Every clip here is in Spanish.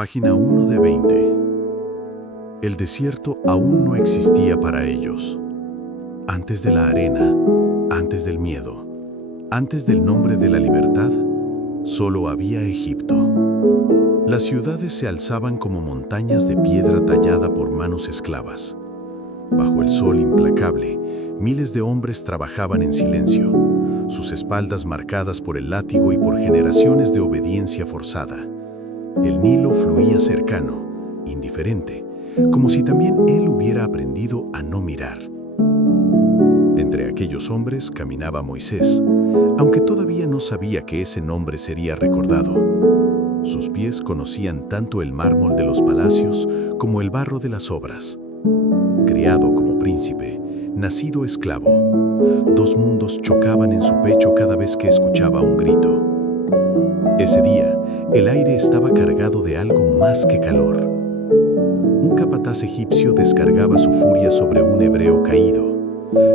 Página 1 de 20. El desierto aún no existía para ellos. Antes de la arena, antes del miedo, antes del nombre de la libertad, solo había Egipto. Las ciudades se alzaban como montañas de piedra tallada por manos esclavas. Bajo el sol implacable, miles de hombres trabajaban en silencio, sus espaldas marcadas por el látigo y por generaciones de obediencia forzada. El Nilo fluía cercano, indiferente, como si también él hubiera aprendido a no mirar. Entre aquellos hombres caminaba Moisés, aunque todavía no sabía que ese nombre sería recordado. Sus pies conocían tanto el mármol de los palacios como el barro de las obras. Criado como príncipe, nacido esclavo, dos mundos chocaban en su pecho cada vez que escuchaba un grito. Ese día, el aire estaba cargado de algo más que calor. Un capataz egipcio descargaba su furia sobre un hebreo caído.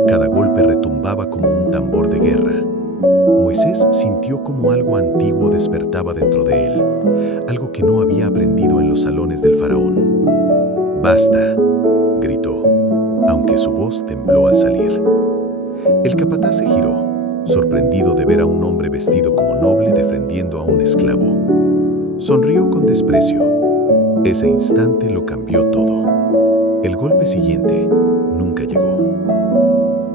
Cada golpe retumbaba como un tambor de guerra. Moisés sintió como algo antiguo despertaba dentro de él, algo que no había aprendido en los salones del faraón. «¡Basta!», gritó, aunque su voz tembló al salir. El capataz se giró, sorprendido de ver a un hombre vestido como noble defendiendo a un esclavo. Sonrió con desprecio. Ese instante lo cambió todo. El golpe siguiente nunca llegó.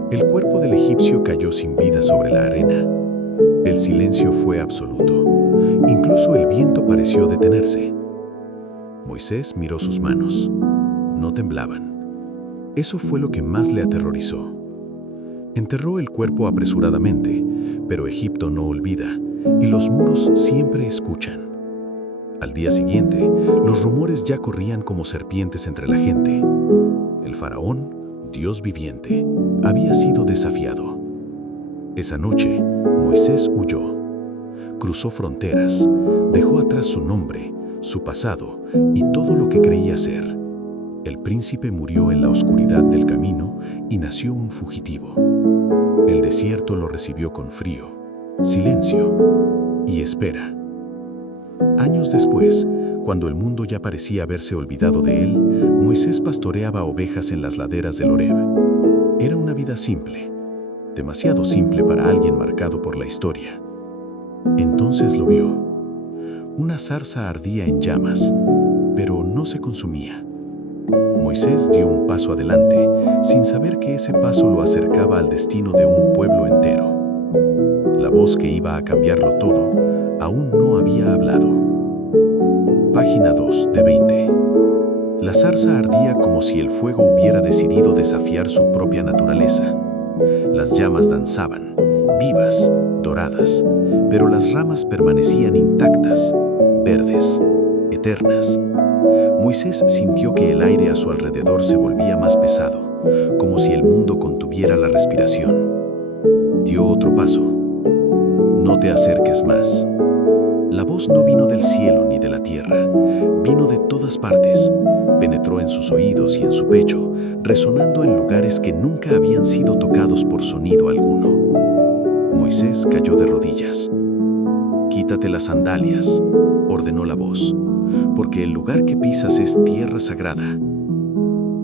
El cuerpo del egipcio cayó sin vida sobre la arena. El silencio fue absoluto. Incluso el viento pareció detenerse. Moisés miró sus manos. No temblaban. Eso fue lo que más le aterrorizó. Enterró el cuerpo apresuradamente, pero Egipto no olvida, y los muros siempre escuchan. Al día siguiente, los rumores ya corrían como serpientes entre la gente. El faraón, Dios viviente, había sido desafiado. Esa noche, Moisés huyó. Cruzó fronteras, dejó atrás su nombre, su pasado y todo lo que creía ser. El príncipe murió en la oscuridad del camino y nació un fugitivo. El desierto lo recibió con frío, silencio y espera. Años después, cuando el mundo ya parecía haberse olvidado de él, Moisés pastoreaba ovejas en las laderas del Horeb. Era una vida simple, demasiado simple para alguien marcado por la historia. Entonces lo vio. Una zarza ardía en llamas, pero no se consumía. Moisés dio un paso adelante, sin saber que ese paso lo acercaba al destino de un pueblo entero. La voz que iba a cambiarlo todo aún no había hablado. Página 2 de 20. La zarza ardía como si el fuego hubiera decidido desafiar su propia naturaleza. Las llamas danzaban, vivas, doradas, pero las ramas permanecían intactas, verdes, eternas. Moisés sintió que el aire a su alrededor se volvía más pesado, como si el mundo contuviera la respiración. Dio otro paso. «No te acerques más». La voz no vino del cielo ni de la tierra, vino de todas partes. Penetró en sus oídos y en su pecho, resonando en lugares que nunca habían sido tocados por sonido alguno. Moisés cayó de rodillas. «Quítate las sandalias», ordenó la voz, «porque el lugar que pisas es tierra sagrada».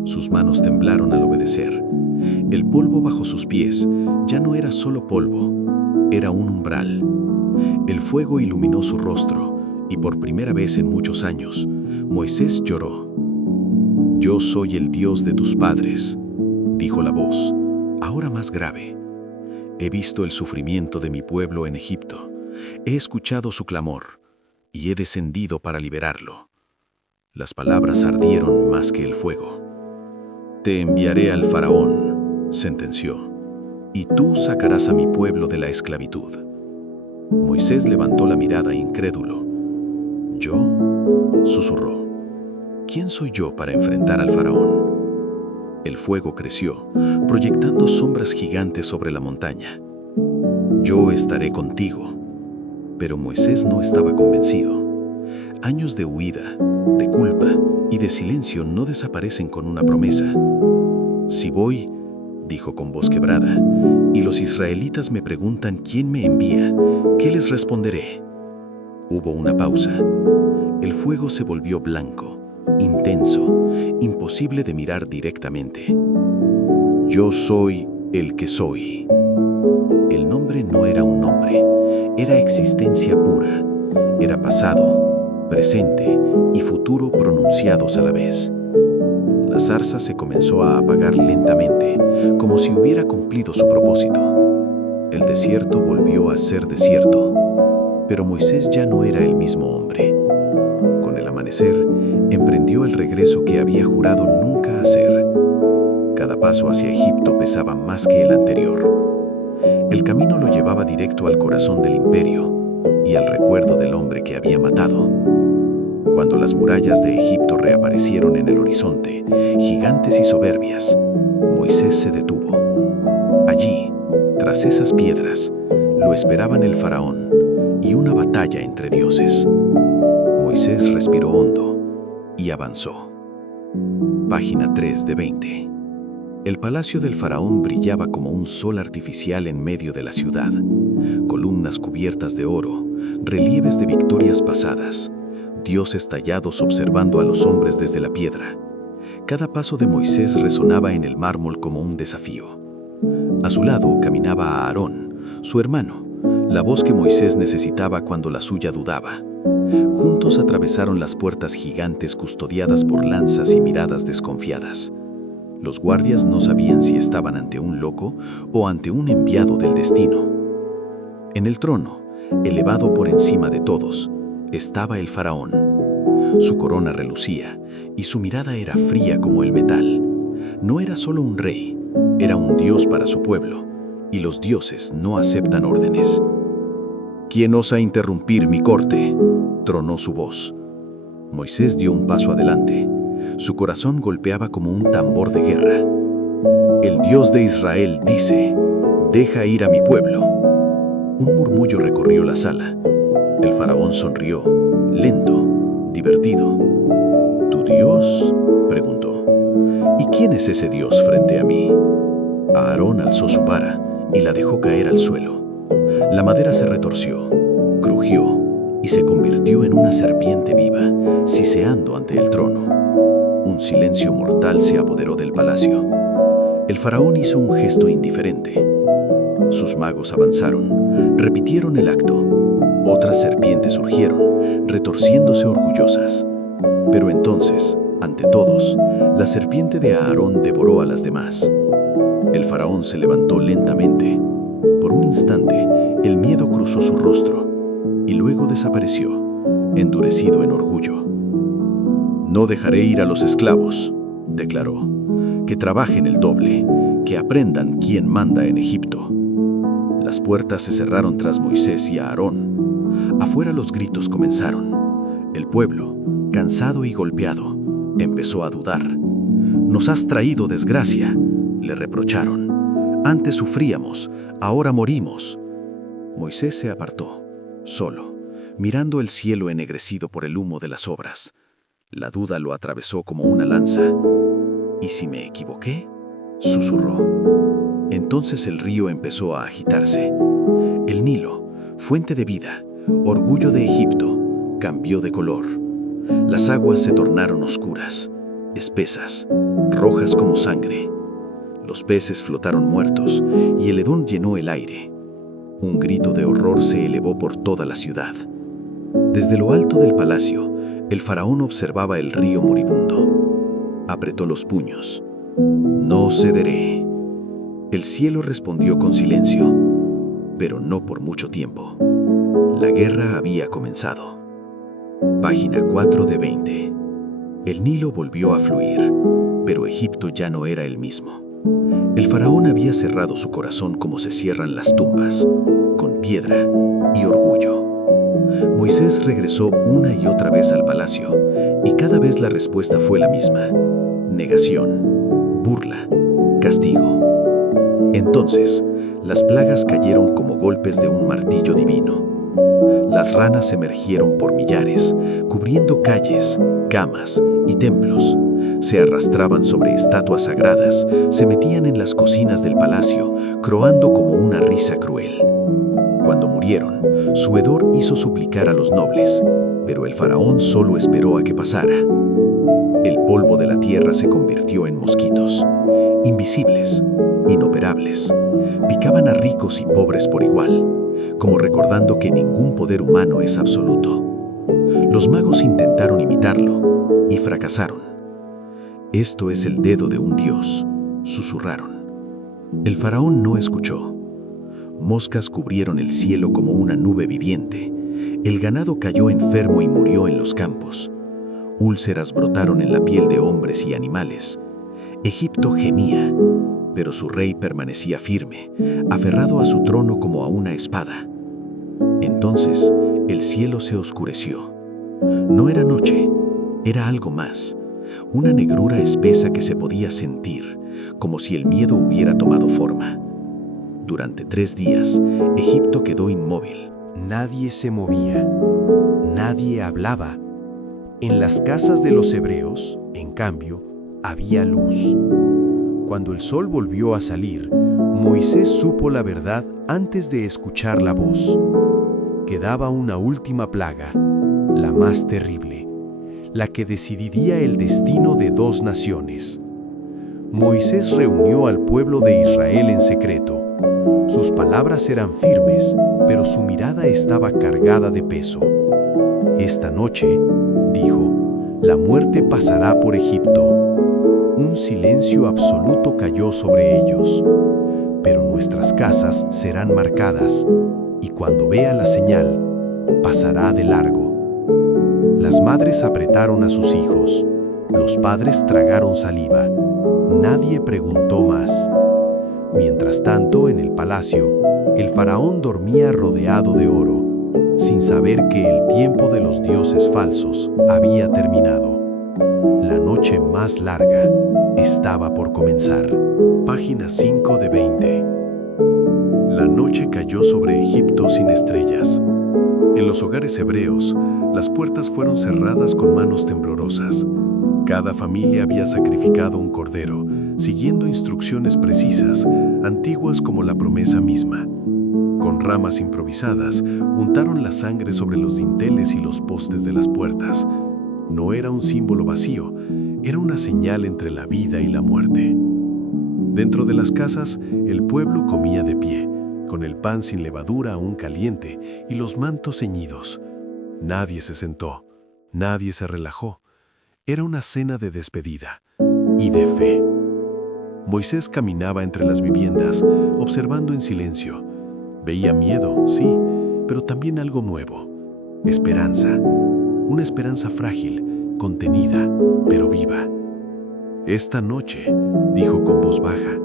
Sus manos temblaron al obedecer. El polvo bajo sus pies ya no era solo polvo, era un umbral. El fuego iluminó su rostro y por primera vez en muchos años, Moisés lloró. «Yo soy el Dios de tus padres», dijo la voz, ahora más grave. «He visto el sufrimiento de mi pueblo en Egipto, he escuchado su clamor y he descendido para liberarlo». Las palabras ardieron más que el fuego. «Te enviaré al faraón», sentenció, «y tú sacarás a mi pueblo de la esclavitud». Moisés levantó la mirada incrédulo. «¿Yo?», susurró. «¿Quién soy yo para enfrentar al faraón?». El fuego creció, proyectando sombras gigantes sobre la montaña. «Yo estaré contigo». Pero Moisés no estaba convencido. Años de huida, de culpa y de silencio no desaparecen con una promesa. «Si voy», dijo con voz quebrada, «y los israelitas me preguntan quién me envía, ¿qué les responderé?». Hubo una pausa. El fuego fuego se volvió blanco, intenso, imposible de mirar directamente. Yo soy el que soy. El nombre no era un nombre, era existencia pura. Era pasado, presente y futuro pronunciados a la vez. La zarza se comenzó a apagar lentamente, como si hubiera cumplido su propósito. El desierto volvió a ser desierto, pero Moisés ya no era el mismo hombre. Con el amanecer, emprendió el regreso que había jurado nunca hacer. Cada paso hacia Egipto pesaba más que el anterior. El camino lo llevaba directo al corazón del imperio y al recuerdo del hombre que había matado. Cuando las murallas de Egipto reaparecieron en el horizonte, gigantes y soberbias, Moisés se detuvo. Allí, tras esas piedras, lo esperaban el faraón y una batalla entre dioses. Moisés respiró hondo y avanzó. Página 3 de 20. El palacio del faraón brillaba como un sol artificial en medio de la ciudad. Columnas cubiertas de oro, relieves de victorias pasadas, dioses tallados observando a los hombres desde la piedra. Cada paso de Moisés resonaba en el mármol como un desafío. A su lado caminaba Aarón, su hermano, la voz que Moisés necesitaba cuando la suya dudaba. Juntos atravesaron las puertas gigantes custodiadas por lanzas y miradas desconfiadas. Los guardias no sabían si estaban ante un loco o ante un enviado del destino. En el trono, elevado por encima de todos, estaba el faraón. Su corona relucía y su mirada era fría como el metal. No era solo un rey, era un dios para su pueblo, y los dioses no aceptan órdenes. «¿Quién osa interrumpir mi corte?», tronó su voz. Moisés dio un paso adelante. Su corazón golpeaba como un tambor de guerra. «El Dios de Israel dice, deja ir a mi pueblo». Un murmullo recorrió la sala. El faraón sonrió, lento, divertido. «¿Tu Dios?», preguntó. «¿Y quién es ese Dios frente a mí?». Aarón alzó su vara y la dejó caer al suelo. La madera se retorció, crujió y se convirtió en una serpiente viva, siseando ante el trono. Un silencio mortal se apoderó del palacio. El faraón hizo un gesto indiferente. Sus magos avanzaron, repitieron el acto. Otras serpientes surgieron, retorciéndose orgullosas. Pero entonces, ante todos, la serpiente de Aarón devoró a las demás. El faraón se levantó lentamente. Por un instante, el miedo cruzó su rostro y luego desapareció, endurecido en orgullo. «No dejaré ir a los esclavos», declaró. «Que trabajen el doble, que aprendan quién manda en Egipto». Las puertas se cerraron tras Moisés y Aarón. Afuera los gritos comenzaron. El pueblo, cansado y golpeado, empezó a dudar. «Nos has traído desgracia», le reprocharon. «Antes sufríamos, ahora morimos». Moisés se apartó, solo, mirando el cielo ennegrecido por el humo de las obras. La duda lo atravesó como una lanza. «¿Y si me equivoqué?», susurró. Entonces el río empezó a agitarse. El Nilo, fuente de vida, orgullo de Egipto, cambió de color. Las aguas se tornaron oscuras, espesas, rojas como sangre. Los peces flotaron muertos y el hedón llenó el aire. Un grito de horror se elevó por toda la ciudad. Desde lo alto del palacio, el faraón observaba el río moribundo. Apretó los puños. «No cederé». El cielo respondió con silencio, pero no por mucho tiempo. La guerra había comenzado. Página 4 de 20. El Nilo volvió a fluir, pero Egipto ya no era el mismo. El faraón había cerrado su corazón como se cierran las tumbas, con piedra y orgullo. Moisés regresó una y otra vez al palacio, y cada vez la respuesta fue la misma: negación, burla, castigo. Entonces, las plagas cayeron como golpes de un martillo divino. Las ranas emergieron por millares, cubriendo calles, camas y templos. Se arrastraban sobre estatuas sagradas, se metían en las cocinas del palacio, croando como una risa cruel. Cuando murieron, su hedor hizo suplicar a los nobles: Pero el faraón solo esperó a que pasara. El polvo de la tierra se convirtió en mosquitos, invisibles, inoperables. Picaban a ricos y pobres por igual, como recordando que ningún poder humano es absoluto. Los magos intentaron imitarlo y fracasaron. «Esto es el dedo de un dios», susurraron. El faraón no escuchó. Moscas cubrieron el cielo como una nube viviente. El ganado cayó enfermo y murió en los campos. Úlceras brotaron en la piel de hombres y animales. Egipto gemía, pero su rey permanecía firme, aferrado a su trono como a una espada. Entonces, el cielo se oscureció. No era noche, era algo más, una negrura espesa que se podía sentir, como si el miedo hubiera tomado forma. Durante 3 días, Egipto quedó inmóvil. Nadie se movía, nadie hablaba. En las casas de los hebreos, en cambio, había luz. Cuando el sol volvió a salir, Moisés supo la verdad antes de escuchar la voz. Quedaba una última plaga, la más terrible, la que decidiría el destino de 2 naciones. Moisés reunió al pueblo de Israel en secreto. Sus palabras eran firmes, pero su mirada estaba cargada de peso. «Esta noche», dijo, «la muerte pasará por Egipto». Un silencio absoluto cayó sobre ellos. «Pero nuestras casas serán marcadas, y cuando vea la señal, pasará de largo». Las madres apretaron a sus hijos, los padres tragaron saliva. Nadie preguntó más. Mientras tanto, en el palacio, el faraón dormía rodeado de oro, sin saber que el tiempo de los dioses falsos había terminado. La noche más larga estaba por comenzar. Página 5 de 20. La noche cayó sobre Egipto sin estrellas. En los hogares hebreos, las puertas fueron cerradas con manos temblorosas. Cada familia había sacrificado un cordero, siguiendo instrucciones precisas, antiguas como la promesa misma. Con ramas improvisadas, untaron la sangre sobre los dinteles y los postes de las puertas. No era un símbolo vacío, era una señal entre la vida y la muerte. Dentro de las casas, el pueblo comía de pie, con el pan sin levadura aún caliente y los mantos ceñidos. Nadie se sentó, nadie se relajó. Era una cena de despedida y de fe. Moisés caminaba entre las viviendas, observando en silencio. Veía miedo, sí, pero también algo nuevo. Esperanza. Una esperanza frágil, contenida, pero viva. «Esta noche», dijo con voz baja,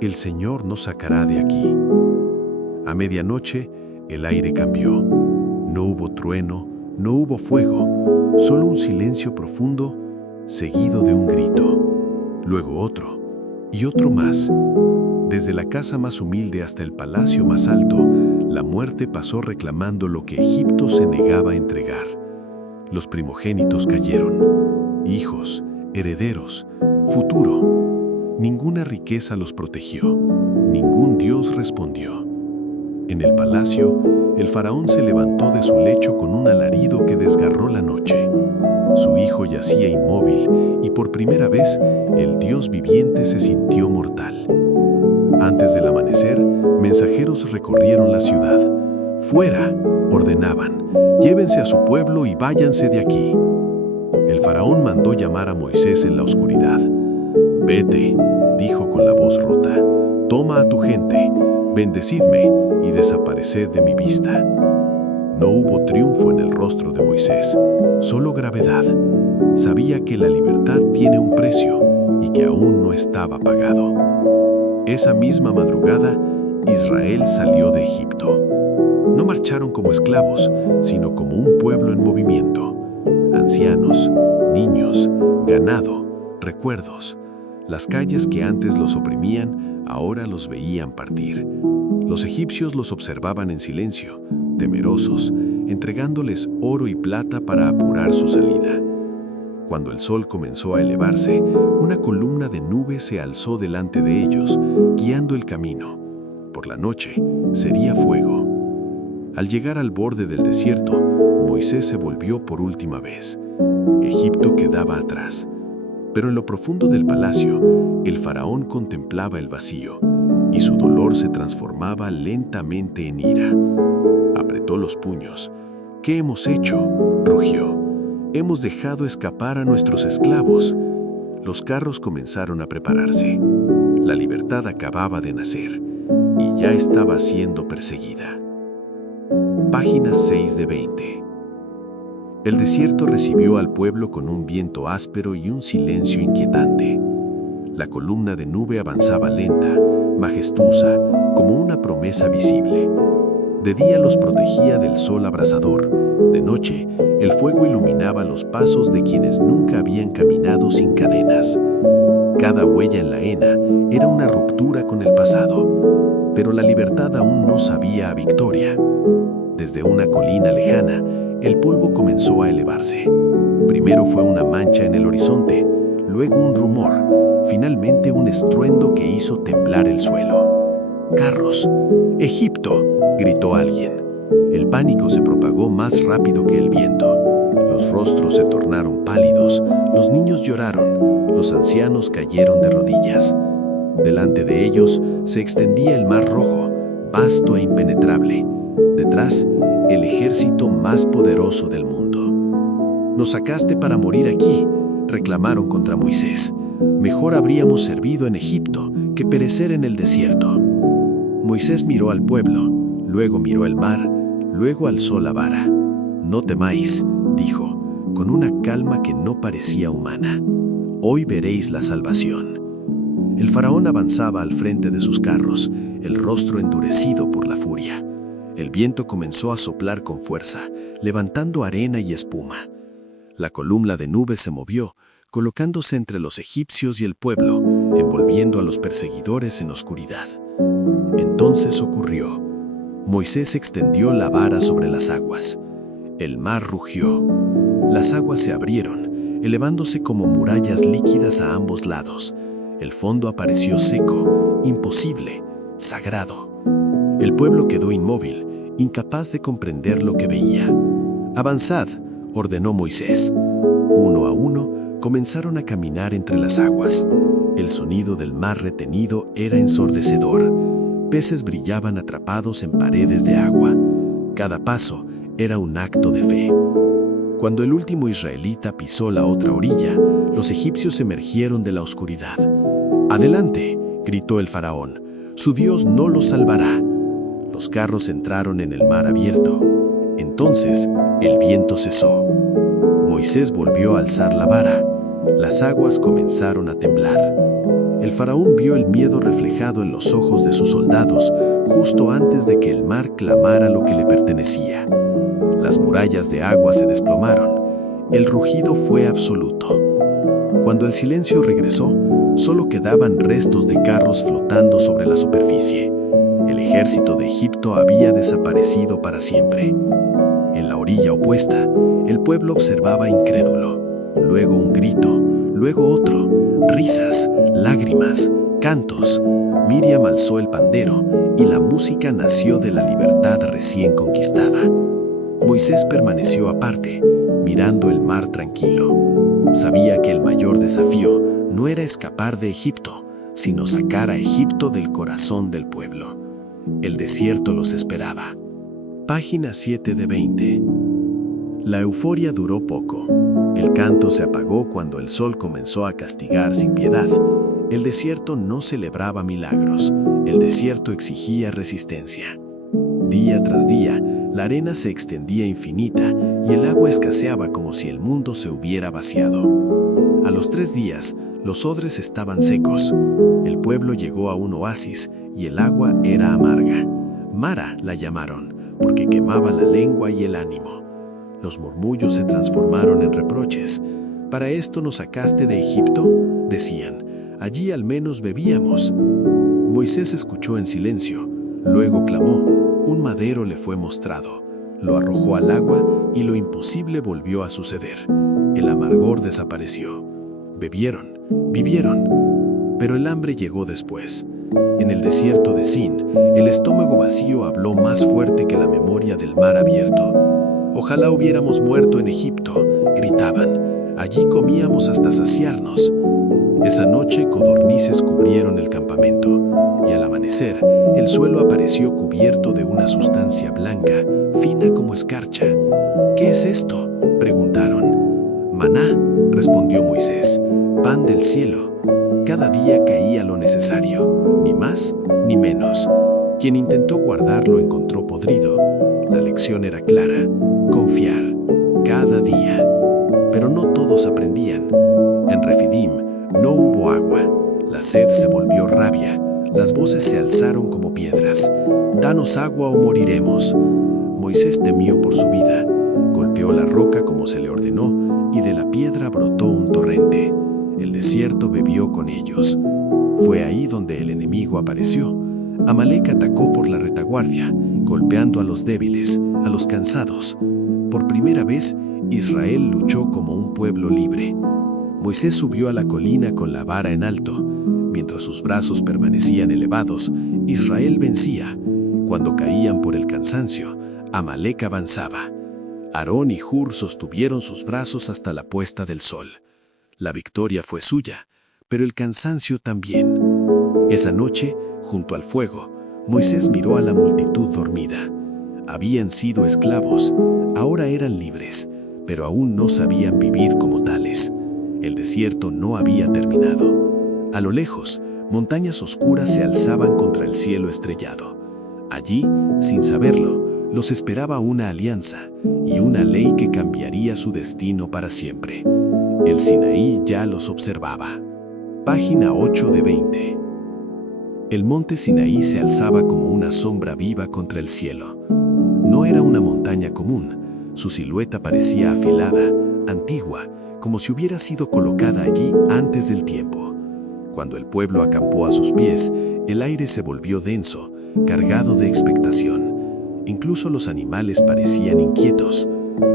«el Señor nos sacará de aquí». A medianoche, el aire cambió. No hubo trueno, no hubo fuego, solo un silencio profundo, seguido de un grito. Luego otro, y otro más. Desde la casa más humilde hasta el palacio más alto, la muerte pasó reclamando lo que Egipto se negaba a entregar. Los primogénitos cayeron, hijos, herederos, futuro. Ninguna riqueza los protegió, ningún dios respondió. En el palacio, el faraón se levantó de su lecho con un alarido que desgarró la noche. Su hijo yacía inmóvil y por primera vez el Dios viviente se sintió mortal. Antes del amanecer, mensajeros recorrieron la ciudad. «Fuera», ordenaban, «llévense a su pueblo y váyanse de aquí». El faraón mandó llamar a Moisés en la oscuridad. «Vete», dijo con la voz rota, «toma a tu gente, bendecidme y desapareced de mi vista». No hubo triunfo en el rostro de Moisés, solo gravedad. Sabía que la libertad tiene un precio y que aún no estaba pagado. Esa misma madrugada, Israel salió de Egipto. No marcharon como esclavos, sino como un pueblo en movimiento. Ancianos, niños, ganado, recuerdos. Las calles que antes los oprimían, ahora los veían partir. Los egipcios los observaban en silencio, temerosos, entregándoles oro y plata para apurar su salida. Cuando el sol comenzó a elevarse, una columna de nube se alzó delante de ellos, guiando el camino. Por la noche sería fuego. Al llegar al borde del desierto, Moisés se volvió por última vez. Egipto quedaba atrás. Pero en lo profundo del palacio, el faraón contemplaba el vacío, y su dolor se transformaba lentamente en ira. Apretó los puños. «¿Qué hemos hecho?», rugió. «Hemos dejado escapar a nuestros esclavos». Los carros comenzaron a prepararse. La libertad acababa de nacer, y ya estaba siendo perseguida. Página 6 de 20. El desierto recibió al pueblo con un viento áspero y un silencio inquietante. La columna de nube avanzaba lenta, majestuosa, como una promesa visible. De día los protegía del sol abrasador. De noche, el fuego iluminaba los pasos de quienes nunca habían caminado sin cadenas. Cada huella en la arena era una ruptura con el pasado, pero la libertad aún no sabía a victoria. Desde una colina lejana, el polvo comenzó a elevarse. Primero fue una mancha en el horizonte, luego un rumor, finalmente un estruendo que hizo temblar el suelo. «¡Carros! ¡Egipto!», gritó alguien. El pánico se propagó más rápido que el viento. Los rostros se tornaron pálidos, los niños lloraron, los ancianos cayeron de rodillas. Delante de ellos se extendía el Mar Rojo, vasto e impenetrable. Detrás, el ejército más poderoso del mundo. «Nos sacaste para morir aquí», reclamaron contra Moisés. «Mejor habríamos servido en Egipto que perecer en el desierto». Moisés miró al pueblo, luego miró el mar, luego alzó la vara. «No temáis», dijo, con una calma que no parecía humana. «Hoy veréis la salvación». El faraón avanzaba al frente de sus carros, el rostro endurecido por la furia. El viento comenzó a soplar con fuerza, levantando arena y espuma. La columna de nube se movió, colocándose entre los egipcios y el pueblo, envolviendo a los perseguidores en oscuridad. Entonces ocurrió. Moisés extendió la vara sobre las aguas. El mar rugió. Las aguas se abrieron, elevándose como murallas líquidas a ambos lados. El fondo apareció seco, imposible, sagrado. El pueblo quedó inmóvil, incapaz de comprender lo que veía. «Avanzad», ordenó Moisés. Uno a uno comenzaron a caminar entre las aguas. El sonido del mar retenido era ensordecedor. Peces brillaban atrapados en paredes de agua. Cada paso era un acto de fe. Cuando el último israelita pisó la otra orilla, los egipcios emergieron de la oscuridad. «¡Adelante!», gritó el faraón. «Su Dios no los salvará». Los carros entraron en el mar abierto. Entonces, el viento cesó. Moisés volvió a alzar la vara. Las aguas comenzaron a temblar. El faraón vio el miedo reflejado en los ojos de sus soldados justo antes de que el mar clamara lo que le pertenecía. Las murallas de agua se desplomaron. El rugido fue absoluto. Cuando el silencio regresó, solo quedaban restos de carros flotando sobre la superficie. El ejército de Egipto había desaparecido para siempre. En la orilla opuesta, el pueblo observaba incrédulo. Luego un grito, luego otro, risas, lágrimas, cantos. Miriam alzó el pandero y la música nació de la libertad recién conquistada. Moisés permaneció aparte, mirando el mar tranquilo. Sabía que el mayor desafío no era escapar de Egipto, sino sacar a Egipto del corazón del pueblo. El desierto los esperaba. Página 7 de 20. La euforia duró poco. El canto se apagó cuando el sol comenzó a castigar sin piedad. El desierto no celebraba milagros. El desierto exigía resistencia. Día tras día, la arena se extendía infinita y el agua escaseaba como si el mundo se hubiera vaciado. A los 3 días, los odres estaban secos. El pueblo llegó a un oasis y el agua era amarga. Mara la llamaron, porque quemaba la lengua y el ánimo. Los murmullos se transformaron en reproches. «¿Para esto nos sacaste de Egipto?», decían. «Allí al menos bebíamos». Moisés escuchó en silencio, luego clamó. Un madero le fue mostrado. Lo arrojó al agua y lo imposible volvió a suceder. El amargor desapareció. Bebieron, vivieron. Pero el hambre llegó después. En el desierto de Sin, el estómago vacío habló más fuerte que la memoria del mar abierto. Ojalá hubiéramos muerto en Egipto, gritaban. Allí comíamos hasta saciarnos. Esa noche codornices cubrieron el campamento, y al amanecer el suelo apareció cubierto de una sustancia blanca, fina como escarcha. ¿Qué es esto?, preguntaron. Maná, respondió Moisés, pan del cielo. Cada día caía lo necesario, ni más ni menos. Quien intentó guardarlo encontró podrido. La lección era clara: confiar, cada día. Pero no todos aprendían. En Refidim no hubo agua. La sed se volvió rabia. Las voces se alzaron como piedras. «Danos agua o moriremos». Moisés temió por su vida. Golpeó la roca como se le ordenó, y de la piedra brotó un torrente. El desierto bebió con ellos. Fue ahí donde el enemigo apareció. Amalek atacó por la retaguardia, golpeando a los débiles, a los cansados. Por primera vez, Israel luchó como un pueblo libre. Moisés subió a la colina con la vara en alto. Mientras sus brazos permanecían elevados, Israel vencía. Cuando caían por el cansancio, Amalek avanzaba. Aarón y Hur sostuvieron sus brazos hasta la puesta del sol. La victoria fue suya, pero el cansancio también. Esa noche, junto al fuego, Moisés miró a la multitud dormida. Habían sido esclavos, ahora eran libres, pero aún no sabían vivir como tales. El desierto no había terminado. A lo lejos, montañas oscuras se alzaban contra el cielo estrellado. Allí, sin saberlo, los esperaba una alianza y una ley que cambiaría su destino para siempre. El Sinaí ya los observaba. Página 8 de 20. El monte Sinaí se alzaba como una sombra viva contra el cielo. No era una montaña común. Su silueta parecía afilada, antigua, como si hubiera sido colocada allí antes del tiempo. Cuando el pueblo acampó a sus pies, el aire se volvió denso, cargado de expectación. Incluso los animales parecían inquietos.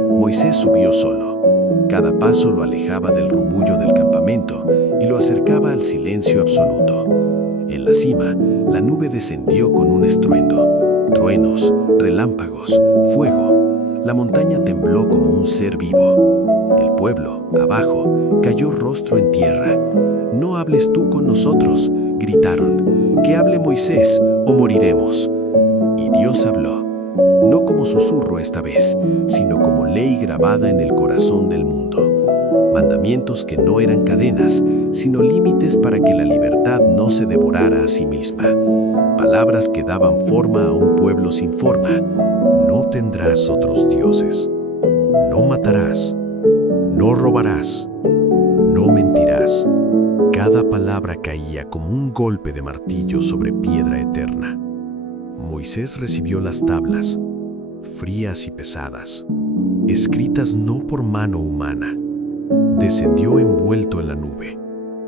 Moisés subió solo. Cada paso lo alejaba del rumullo del campamento y lo acercaba al silencio absoluto. En la cima, la nube descendió con un estruendo. Truenos, relámpagos, fuego. La montaña tembló como un ser vivo. El pueblo, abajo, cayó rostro en tierra. «No hables tú con nosotros», gritaron. «Que hable Moisés o moriremos». Y Dios habló, no como susurro esta vez, sino como ley grabada en el corazón del mundo. Mandamientos que no eran cadenas, sino límites para que la libertad no se devorara a sí misma. Palabras que daban forma a un pueblo sin forma. No tendrás otros dioses. No matarás. No robarás. No mentirás. Cada palabra caía como un golpe de martillo sobre piedra eterna. Moisés recibió las tablas, frías y pesadas, escritas no por mano humana. Descendió envuelto en la nube,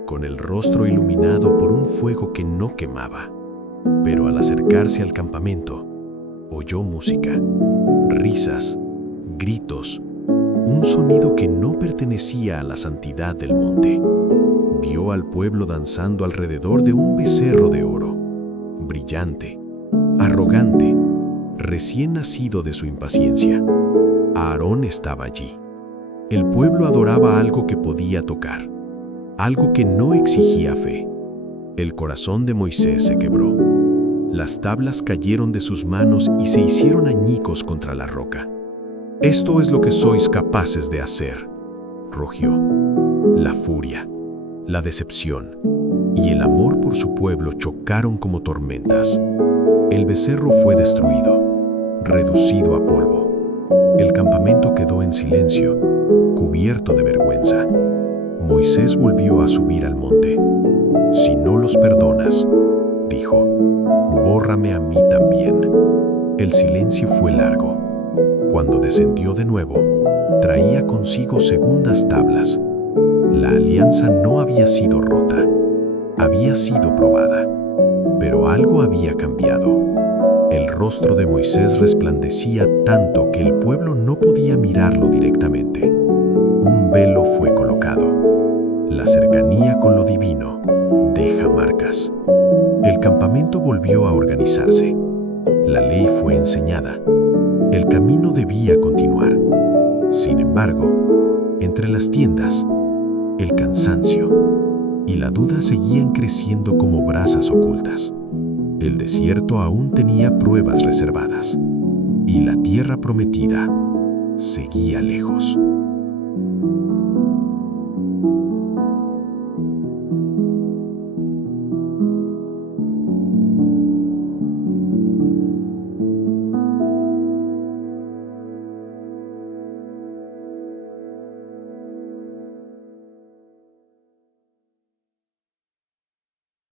con el rostro iluminado por un fuego que no quemaba. Pero al acercarse al campamento, oyó música, risas, gritos, un sonido que no pertenecía a la santidad del monte. Vio al pueblo danzando alrededor de un becerro de oro, brillante, arrogante, recién nacido de su impaciencia. Aarón estaba allí. El pueblo adoraba algo que podía tocar, algo que no exigía fe. El corazón de Moisés se quebró. Las tablas cayeron de sus manos y se hicieron añicos contra la roca. «Esto es lo que sois capaces de hacer», rugió. La furia, la decepción y el amor por su pueblo chocaron como tormentas. El becerro fue destruido, reducido a polvo. El campamento quedó en silencio, cubierto de vergüenza. Moisés volvió a subir al monte. «Si no los perdonas», dijo, «bórrame a mí también». El silencio fue largo. Cuando descendió de nuevo, traía consigo segundas tablas. La alianza no había sido rota, había sido probada, pero algo había cambiado. El rostro de Moisés resplandecía tanto que el pueblo no podía mirarlo directamente. Un velo fue colocado. La cercanía con lo divino deja marcas. El campamento volvió a organizarse. La ley fue enseñada. El camino debía continuar. embargo, entre las tiendas, el cansancio y la duda seguían creciendo como brasas ocultas. El desierto aún tenía pruebas reservadas y la tierra prometida seguía lejos.